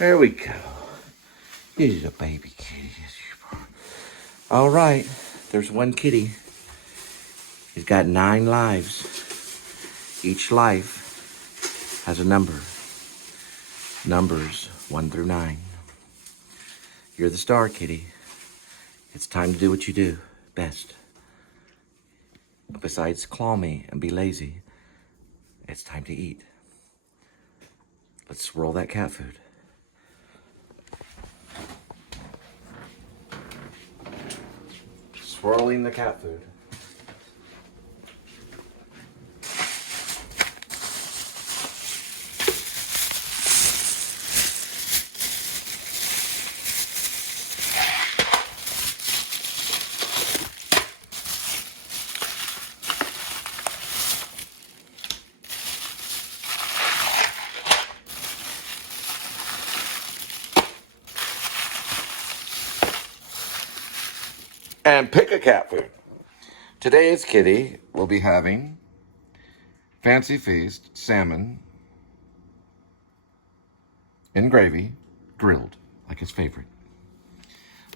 There we go. This is a baby kitty. All right, there's one kitty. He's got 9 lives. Each life has a number. Numbers 1 through 9. You're the star, kitty. It's time to do what you do best. Besides claw me and be lazy, it's time to eat. Let's swirl that cat food. Swirling the cat food. And pick a cat food. Today's kitty will be having Fancy Feast salmon in gravy, grilled, like his favorite.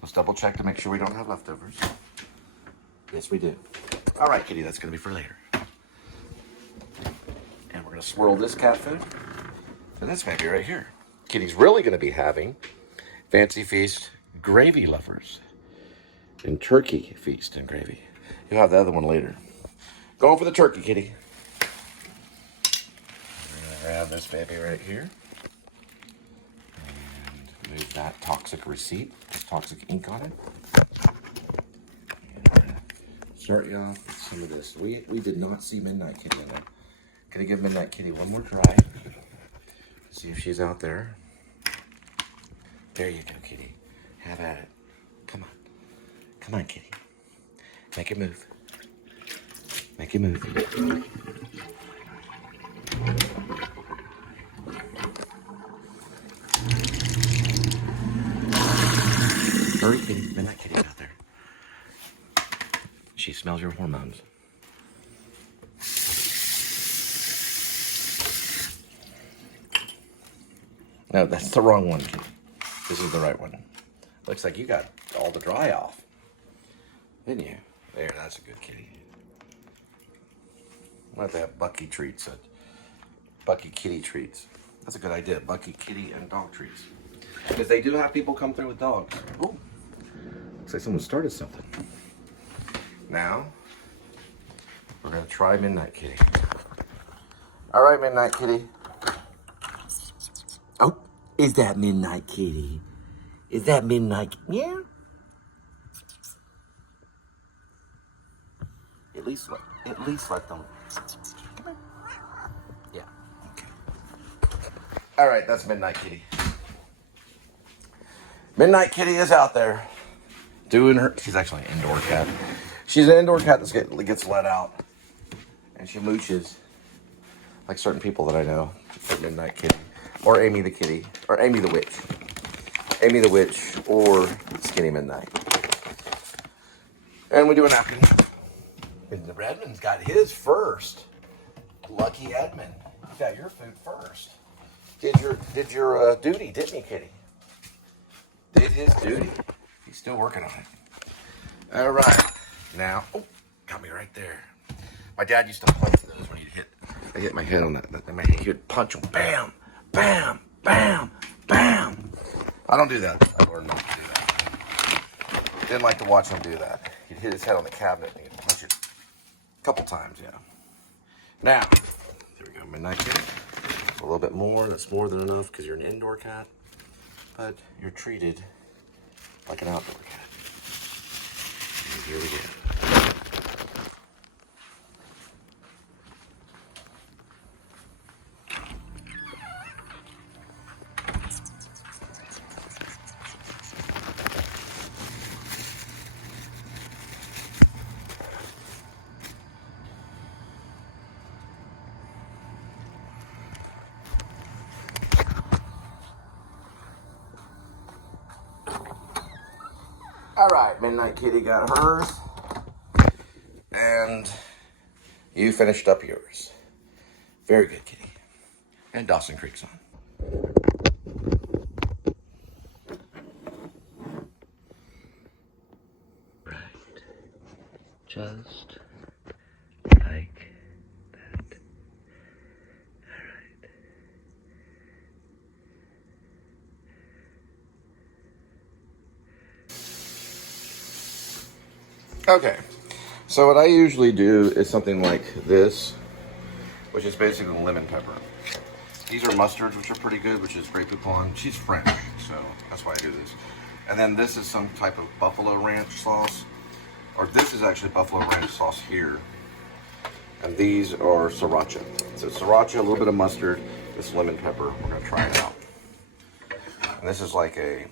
Let's double check to make sure we don't have leftovers. Yes, we do. All right, kitty, that's gonna be for later. And we're gonna swirl this cat food to this baby right here. Kitty's really gonna be having Fancy Feast gravy lovers. And turkey feast and gravy. You'll have the other one later. Going for the turkey, kitty. We're gonna grab this baby right here. And move that toxic receipt. There's toxic ink on it. And we're gonna start you off with some of this. We did not see Midnight Kitty in there. Gonna give Midnight Kitty one more try. See if she's out there. There you go, kitty. Have at it. Come on. Come on, kitty. Make it move. Make it move. Hurry, kitty. Midnight Kitty's out there. She smells your hormones. No, that's the wrong one, kitty. This is the right one. Looks like you got all the dry off. Didn't you? There, that's a good kitty. We'll have to have Bucky treats. Bucky kitty treats. That's a good idea. Bucky kitty and dog treats. Because they do have people come through with dogs. Oh, looks like someone started something. Now, we're going to try Midnight Kitty. All right, Midnight Kitty. Oh, is that Midnight Kitty? Is that Midnight? Yeah. At least let them. Come here. Yeah. Okay. All right, that's Midnight Kitty. Midnight Kitty is out there doing her. She's actually an indoor cat. She's an indoor cat that gets let out, and she mooches like certain people that I know. For Midnight Kitty, or Amy the Kitty, or Amy the Witch, Amy the Witch, or Skinny Midnight. And we do a napkin. And the Redmond's got his first. Lucky Edmund. You got your food first. Did your duty, didn't he, kitty? Did his duty. He's still working on it. All right. Now, oh, got me right there. My dad used to punch those when I hit my head on that. He would punch them. Bam, bam, bam, bam. I don't do that. I learned not to do that. Didn't like to watch him do that. He'd hit his head on the cabinet and he'd punch it. Couple times, yeah. Now, there we go, Midnight Kitty. A little bit more, that's more than enough because you're an indoor cat, but you're treated like an outdoor cat. And here we go. All right, Midnight Kitty got hers, and you finished up yours. Very good, kitty. And Dawson Creek's on. Just like that. All right. Okay. So what I usually do is something like this, which is basically lemon pepper. These are mustards, which are pretty good, which is Grey Poupon. She's French, so that's why I do this. And then this is some type of buffalo ranch sauce, or this is actually buffalo ranch sauce here. And these are sriracha. So sriracha, a little bit of mustard, this lemon pepper. We're gonna try it out. And this is like a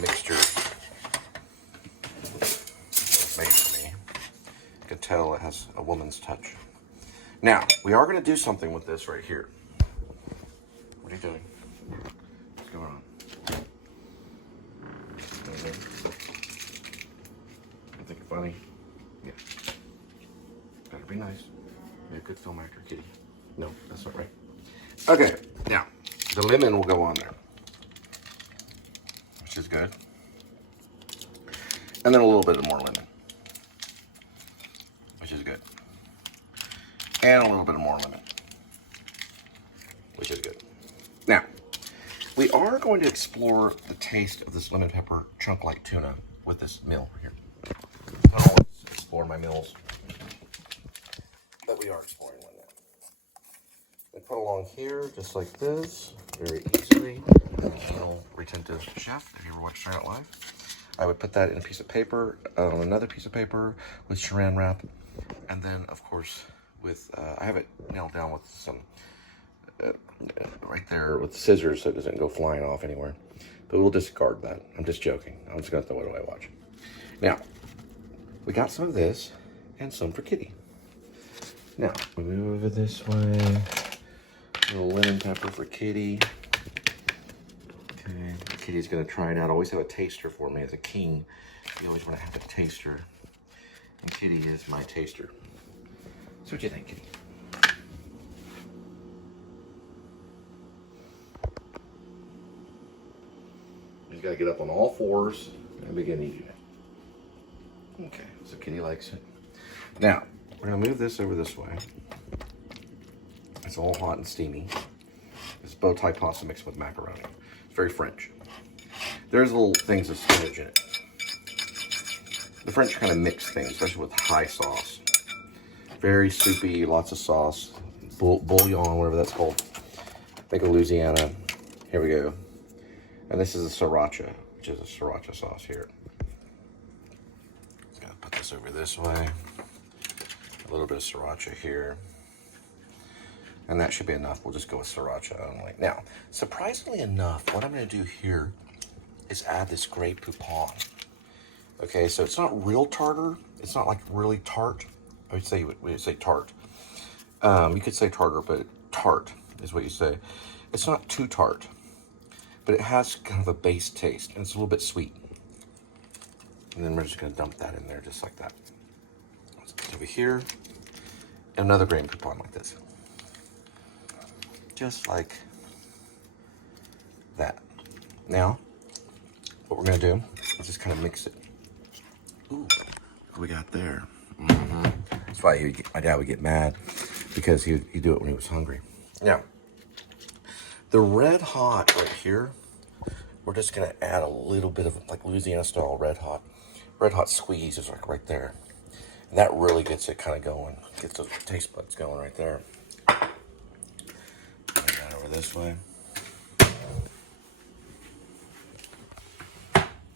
mixture made for me. You can tell it has a woman's touch. Now, we are gonna do something with this right here. What are you doing? What's going on? You think you're funny? Yeah. Better be nice. Be a good filmmaker, kitty. No, that's not right. Okay, now, the lemon will go on there, which is good. And then a little bit more lemon, which is good. And a little bit more lemon, which is good. Now, we are going to explore the taste of this lemon pepper chunk-like tuna with this meal here. I don't always explore my meals, but we are exploring one now. We put along here, just like this, very easily. Little retentive chef, if you ever watch Saturday Night Live. I would put that in a piece of paper, on another piece of paper with saran wrap, and then, of course, with, I have it nailed down with some, right there with scissors so it doesn't go flying off anywhere. But we'll discard that. I'm just joking. I'm just going to throw it away, watch. Now, we got some of this and some for Kitty. Now, we move over this way. A little lemon pepper for Kitty. Okay, Kitty's going to try it out. I always have a taster for me as a king. You always want to have a taster. And Kitty is my taster. So what do you think, Kitty? You got to get up on all fours and begin eating it. Okay, so Kitty likes it. Now, we're going to move this over this way. It's all hot and steamy. It's bow tie pasta mixed with macaroni. It's very French. There's little things of spinach in it. The French kind of mix things, especially with high sauce. Very soupy, lots of sauce. Bouillon, whatever that's called. Think of Louisiana. Here we go. And this is a sriracha, which is a sriracha sauce here. Just gotta put this over this way. A little bit of sriracha here. And that should be enough. We'll just go with sriracha only. Now, surprisingly enough, what I'm gonna do here is add this Grey Poupon. Okay, so it's not real tartar. It's not like really tart. I would say, we would say tart. You could say tartar, but tart is what you say. It's not too tart, but it has kind of a base taste, and it's a little bit sweet. And then we're just gonna dump that in there just like that. Let's get over here. Another Grey Poupon like this. Just like that. Now, what we're gonna do is just kind of mix it. Ooh, what we got there. That's why my dad would get mad, because he'd do it when he was hungry. Now, the red hot right here, we're just gonna add a little bit of like Louisiana style red hot squeeze is like right there. And that really gets it kind of going, gets those taste buds going right there. This way.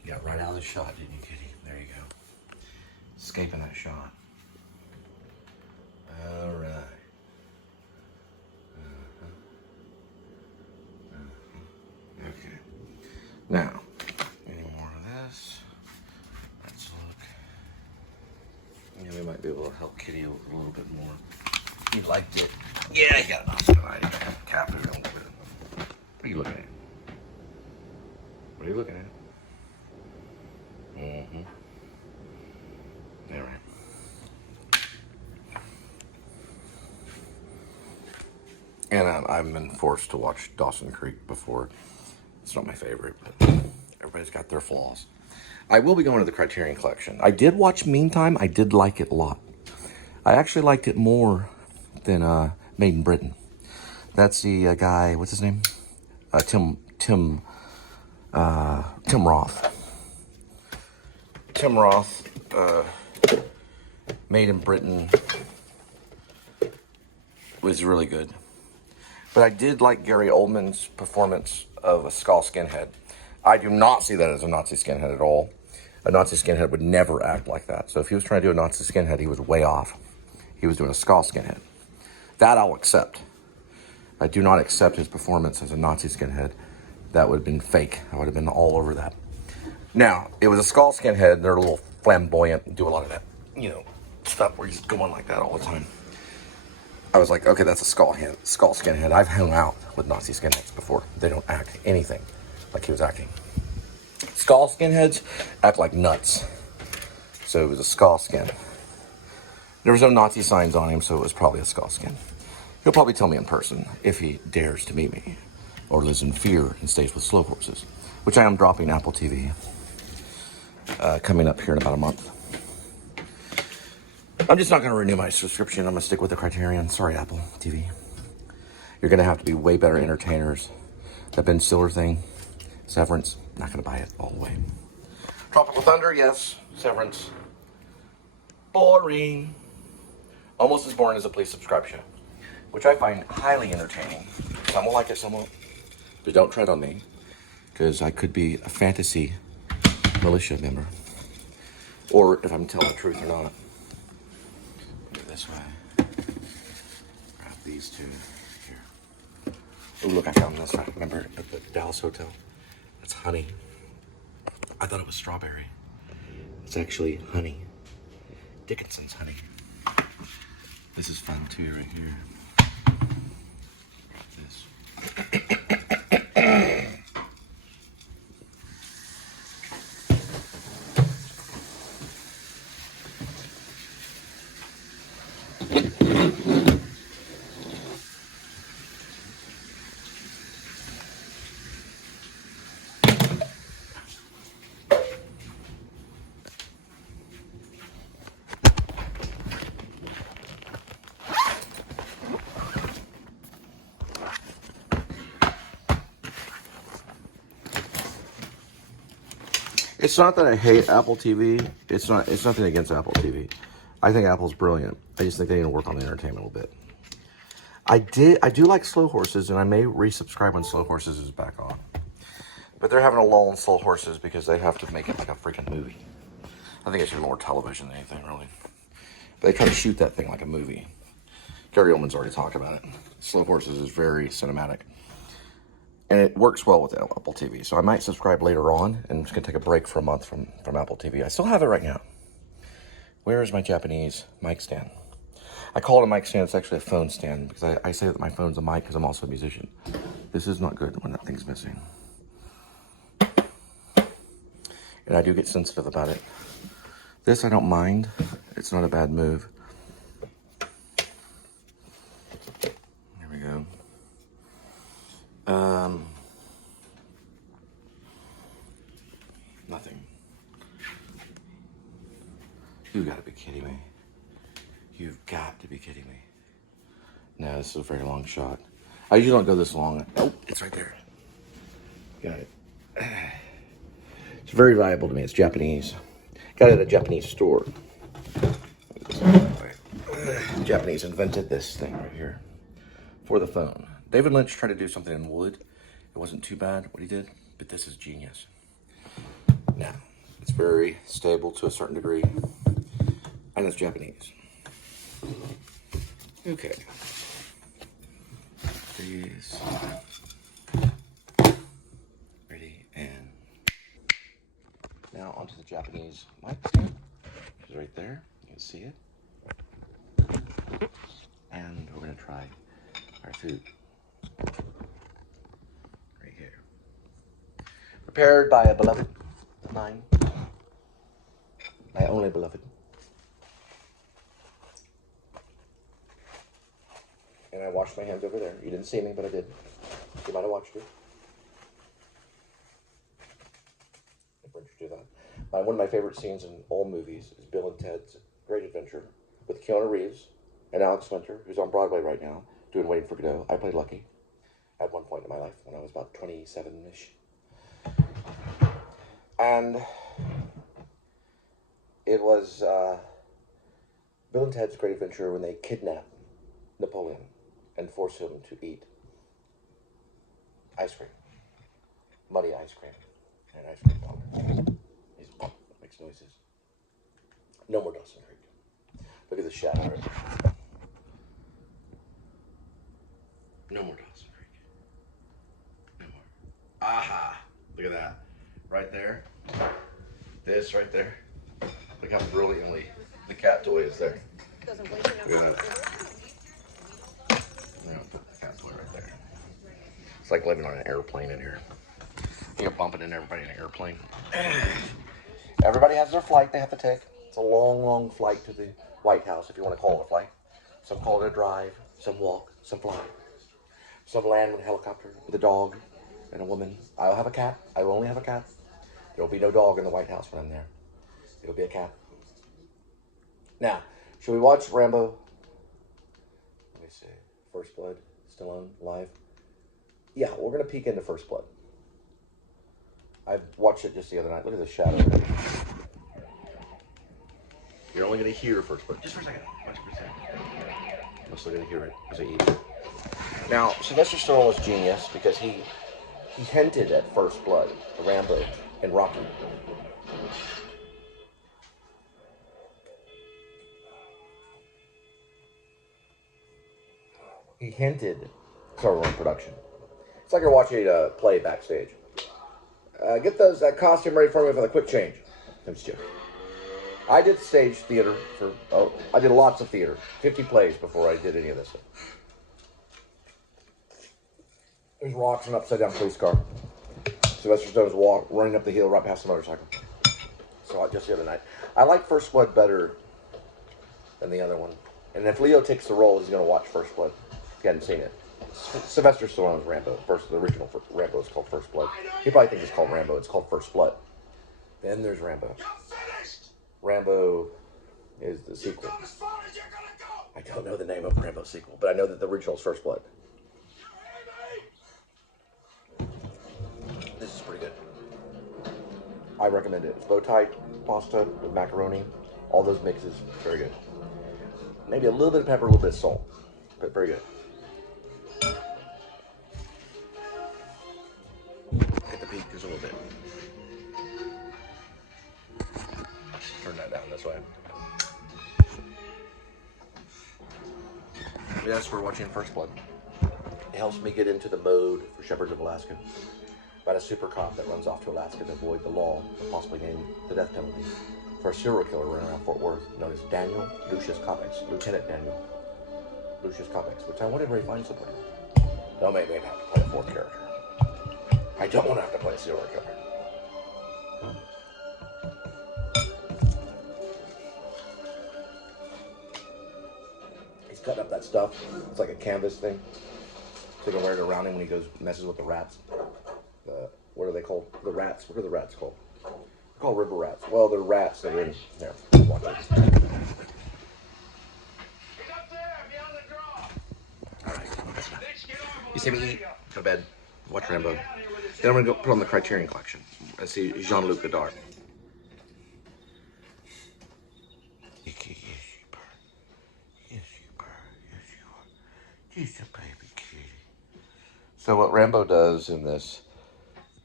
You got right out of the shot, didn't you, Kitty? There you go. Escaping that shot. All right. Okay. Now, any more of this? Let's look. Yeah, we might be able to help Kitty a little bit more. He liked it. Yeah, he got enough tonight. Cap it a little bit. What are you looking at? What are you looking at? All right. And I've been forced to watch Dawson Creek before. It's not my favorite, but everybody's got their flaws. I will be going to the Criterion Collection. I did watch Meantime. I did like it a lot. I actually liked it more than Made in Britain. That's the guy, what's his name? Tim Roth. Tim Roth, Made in Britain was really good. But I did like Gary Oldman's performance of a skull skinhead. I do not see that as a Nazi skinhead at all. A Nazi skinhead would never act like that. So if he was trying to do a Nazi skinhead, he was way off. He was doing a skull skinhead. That I'll accept. I do not accept his performance as a Nazi skinhead. That would have been fake. I would have been all over that. Now, it was a skull skinhead. They're a little flamboyant and do a lot of that, you know, stuff where he's going like that all the time. I was like, okay, that's a skull skinhead. I've hung out with Nazi skinheads before. They don't act anything like he was acting. Skull skinheads act like nuts. So it was a skull skin. There was no Nazi signs on him, so it was probably a skull skin. He'll probably tell me in person if he dares to meet me, or lives in fear and stays with slow horses, which I am dropping Apple TV coming up here in about a month. I'm just not going to renew my subscription. I'm going to stick with the Criterion. Sorry, Apple TV. You're going to have to be way better entertainers. That Ben Stiller thing, Severance, not going to buy it all the way. Tropical Thunder, yes. Severance, boring. Almost as boring as a Please Subscribe show, which I find highly entertaining. Some will like it, some won't. But don't tread on me, because I could be a fantasy militia member. Or if I'm telling the truth or not. Go this way. Grab these two here. Oh, look, I found this. Remember at the Dallas Hotel? That's honey. I thought it was strawberry. It's actually honey. Dickinson's honey. This is fun too, right here. This. It's not that I hate Apple TV. It's nothing against Apple TV. I think Apple's brilliant. I just think they need to work on the entertainment a little bit. I do like Slow Horses, and I may resubscribe when Slow Horses is back on. But they're having a lull in Slow Horses because they have to make it like a freaking movie. I think it's more television than anything, really. But they try to shoot that thing like a movie. Gary Oldman's already talked about it. Slow Horses is very cinematic. And it works well with Apple TV. So I might subscribe later on, and I'm just going to take a break for a month from Apple TV. I still have it right now. Where is my Japanese mic stand? I call it a mic stand. It's actually a phone stand, because I say that my phone's a mic because I'm also a musician. This is not good when that thing's missing. And I do get sensitive about it. This I don't mind. It's not a bad move. There we go. Nothing. You gotta be kidding me. You've got to be kidding me. No, this is a very long shot. I usually don't go this long. Oh, it's right there. Got it. It's very valuable to me. It's Japanese. Got it at a Japanese store. Japanese invented this thing right here for the phone. David Lynch tried to do something in wood. It wasn't too bad what he did, but this is genius. Now, it's very stable to a certain degree, and it's Japanese. Okay. These. Ready, and now onto the Japanese mic stand, which is right there. You can see it. And we're going to try our food. Right here. Prepared by a beloved of mine. My only beloved. And I washed my hands over there. You didn't see me, but I did. You might have watched it. If we're interested in that. One of my favorite scenes in all movies is Bill and Ted's Great Adventure with Keanu Reeves and Alex Winter, who's on Broadway right now, doing Waiting for Godot. I played Lucky at one point in my life when I was about 27-ish. And it was Bill and Ted's Great Adventure when they kidnap Napoleon and force him to eat ice cream. Muddy ice cream. And ice cream powder. He makes noises. No more Dawson Creek. Look at the shadow right there. No more Dawson Creek. No more. Aha! Look at that. Right there. This right there. Look how brilliantly the cat toy is there. Look at that. Yeah, put the cat toy right there. It's like living on an airplane in here. You're bumping into everybody in an airplane. Everybody has their flight they have to take. It's a long, long flight to the White House, if you want to call it a flight. Some call it a drive, some walk, some fly. Some land with a helicopter with a dog and a woman. I'll have a cat. I will only have a cat. There will be no dog in the White House when I'm there. It'll be a cat. Now, should we watch Rambo? Let me see. First Blood, still on live? Yeah, we're going to peek into First Blood. I watched it just the other night. Look at the shadow. You're only going to hear First Blood. Just for a second. Watch it for a second. I'm still going to hear it as I eat it. Now, Sylvester Stallone was genius because he hinted at First Blood, Rambo, and Rocky. He hinted. Sorry, we're in production. It's like you're watching a play backstage. Get that costume ready for me for the quick change. Thanks, Jeff. I did stage theater I did lots of theater. 50 plays before I did any of this stuff. There's rocks and upside down police car. Sylvester Stone's running up the hill right past the motorcycle. Saw it just the other night. I like First Blood better than the other one. And if Leo takes the role, he's going to watch First Blood. If you hadn't seen it. Sylvester Stallone's Rambo. The original Rambo is called First Blood. He probably thinks it's called Rambo. It's called First Blood. Then there's Rambo. Rambo is the sequel. I don't know the name of Rambo's sequel, but I know that the original is First Blood. This is pretty good. I recommend it. It's bow tie pasta with macaroni. All those mixes, very good. Maybe a little bit of pepper, a little bit of salt, but very good. Hit the peak just a little bit. Turn that down this way. Yes, we're watching First Blood. It helps me get into the mode for Shepherds of Alaska. About a super cop that runs off to Alaska to avoid the law and possibly gain the death penalty for a serial killer running around Fort Worth known as Daniel Lucius Copex. Lieutenant Daniel Lucius Copex, which I want to find somewhere. Don't make me have to play a fourth character. I don't want to have to play a serial killer. He's cutting up that stuff. It's like a canvas thing. So he can wear it around him when he goes messes with the rats. What are they called? The rats. What are the rats called? They're called river rats. Well, they're rats that are in there. Watch it. Alright, that's enough. You see me eat, go to bed, watch Rambo. Then I'm going to go put on the Criterion Collection. I see Jean-Luc Godard. Yes, you purr. Yes, you purr. Yes, you are. Just a baby kitty. So what Rambo does in this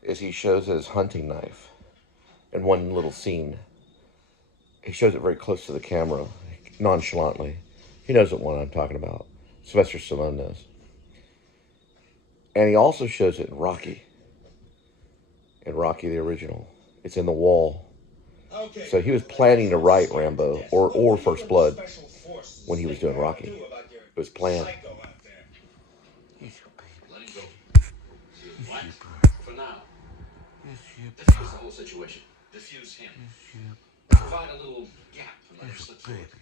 is he shows his hunting knife in one little scene. He shows it very close to the camera, nonchalantly. He knows what one I'm talking about. Sylvester Stallone does. And he also shows it in Rocky. In Rocky, the original. It's in the wall. Okay. So he was planning to write Rambo or First Blood when he was doing Rocky. It was planned. For now, diffuse the whole situation. Diffuse him. Provide a little gap and let him slip through it.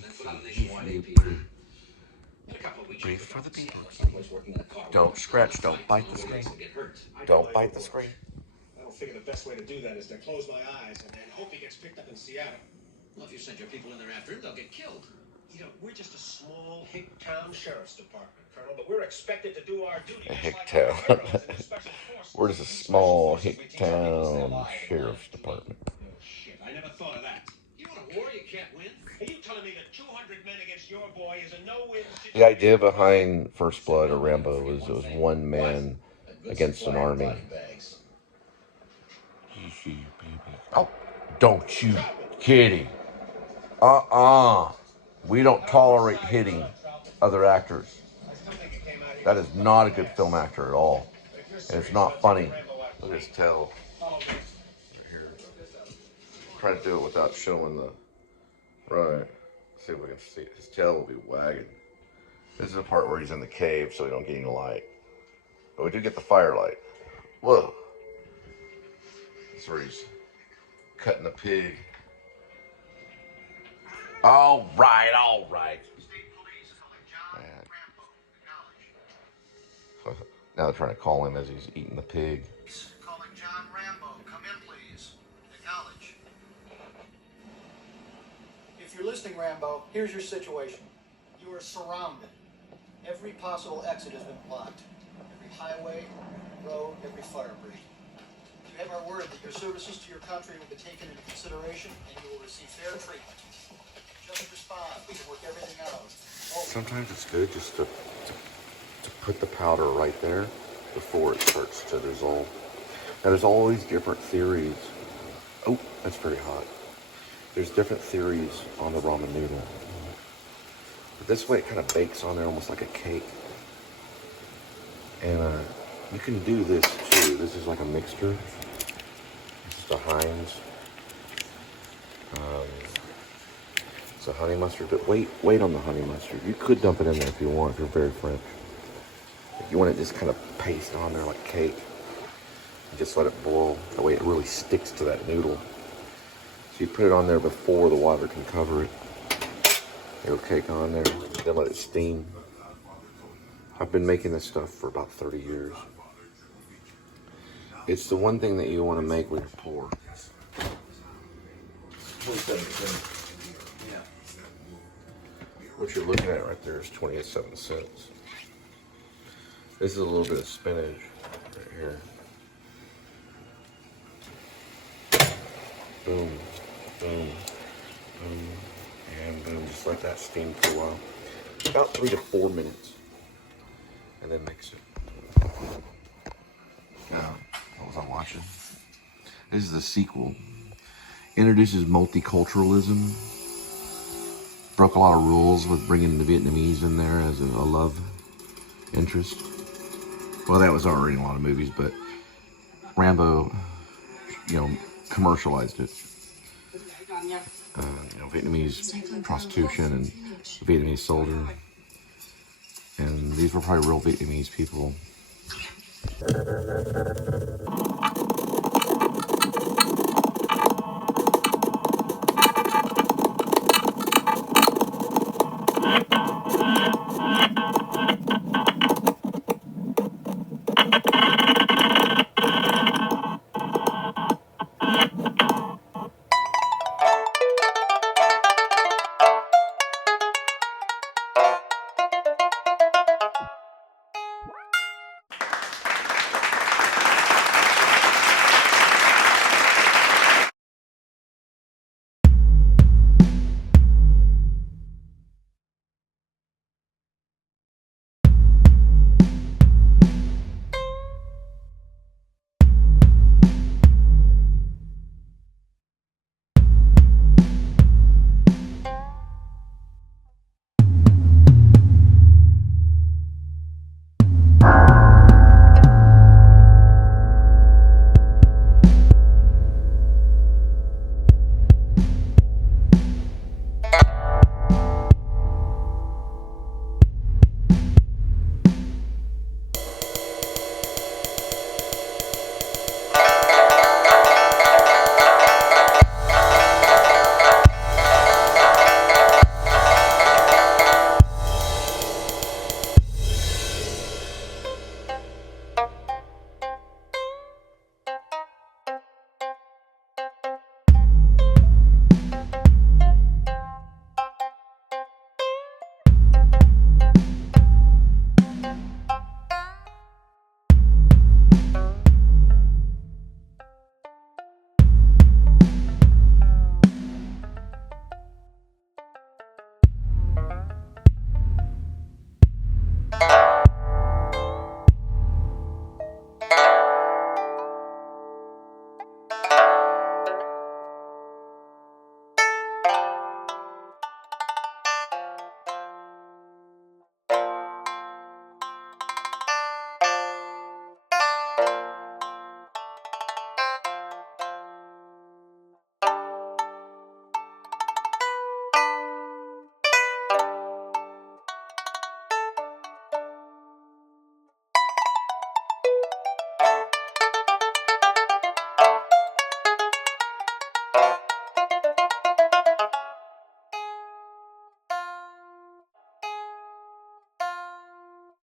Then put out a nationwide AP. In a couple of weeks, Breathe for the people. Don't scratch. Don't bite the screen. Don't bite the screen. I don't figure the best way to do that is to close my eyes and then hope he gets picked up in Seattle. Well, if you send your people in there after him, they'll get killed. You know, we're just a small hick town sheriff's department, Colonel, but we're expected to do our duty A just hick like town. our heroes in the special forces. We're just a In special small forces, we hick teach our people to stay town alive and sheriff's honest. department. Oh, shit. I never thought of that. You want a war you can't win? Are you telling me that 200 men against your boy is a no-win situation? The idea behind First Blood or Rambo was it was one man against an army. Oh, don't you kidding. We don't tolerate hitting other actors. That is not a good film actor at all. And it's not funny. Look at his tail. Right here. Trying to do it without showing the... Right. Let's see if we can see it. His tail will be wagging. This is the part where he's in the cave so we don't get any light. But we do get the firelight. Whoa. That's where he's cutting the pig. All right, all right. Now they're trying to call him as he's eating the pig. Calling John Rambo. Come in, please. Acknowledge. If you're listening, Rambo, here's your situation. You are surrounded. Every possible exit has been blocked. Every highway, road, every fire break. You have our word that your services to your country will be taken into consideration and you will receive fair treatment. Just respond. We can work everything out. Sometimes it's good just to put the powder right there before it starts to dissolve. Now there's always different theories. Oh, that's very hot. There's different theories on the ramen noodle. But this way it kind of bakes on there almost like a cake. And you can do this too. This is like a mixture. This is the Heinz. It's a honey mustard, but wait on the honey mustard. You could dump it in there if you want, if you're very French. If you want it just kind of paste on there like cake, and just let it boil. That way it really sticks to that noodle. So you put it on there before the water can cover it. It'll cake on there, then let it steam. I've been making this stuff for about 30 years. It's the one thing that you want to make when you're poor. 27 cents. What you're looking at right there is 27 cents. This is a little bit of spinach right here. Boom, boom, boom, and boom. Just let that steam for a while. About 3 to 4 minutes. And then mix it. Now, what was I watching? This is the sequel. Introduces multiculturalism. Broke a lot of rules with bringing the Vietnamese in there as a love interest. Well, that was already in a lot of movies, but Rambo, commercialized it. Vietnamese prostitution and Vietnamese soldier. And these were probably real Vietnamese people.